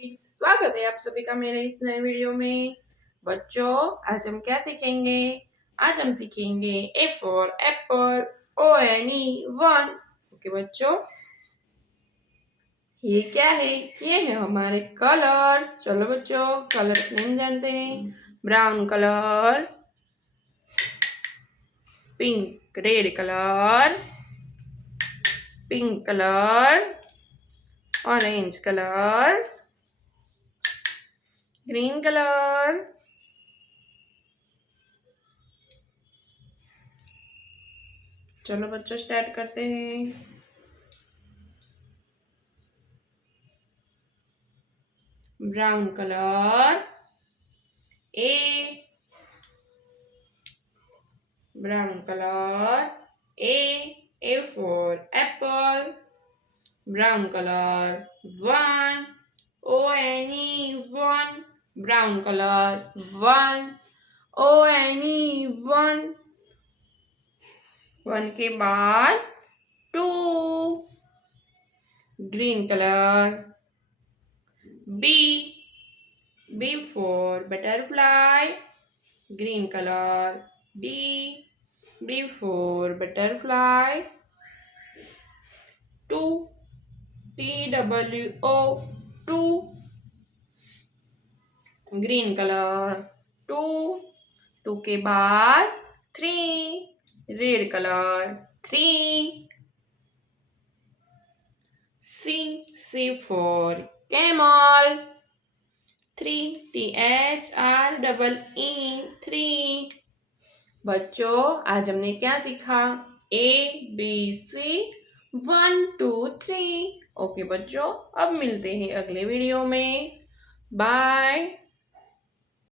स्वागत है आप सभी का मेरे इस नए वीडियो में। बच्चों, आज हम क्या सीखेंगे? आज हम सीखेंगे A for Apple, ONE 1। Okay बच्चों, ये क्या है? ये है हमारे कलर्स। चलो बच्चों, कलर्स नेम जानते हैं। Brown colour, pink, red colour, pink colour, orange colour, green colour. चलो बच्चों, स्टार्ट करते हैं। Brown colour, A, brown color, A for apple, brown color, 1, ONE 1, brown color, 1, ONE 1, 1 के बाद 2, green color, B, B for butterfly, green color, B for butterfly, 2, TWO, 2, green color, 2, 2 के बाद 3, red color, 3, C for camel, 3, THREE, 3। बच्चों, आज हमने क्या सीखा? ABC 1 2 3। Okay बच्चों, अब मिलते हैं अगले वीडियो में। बाय।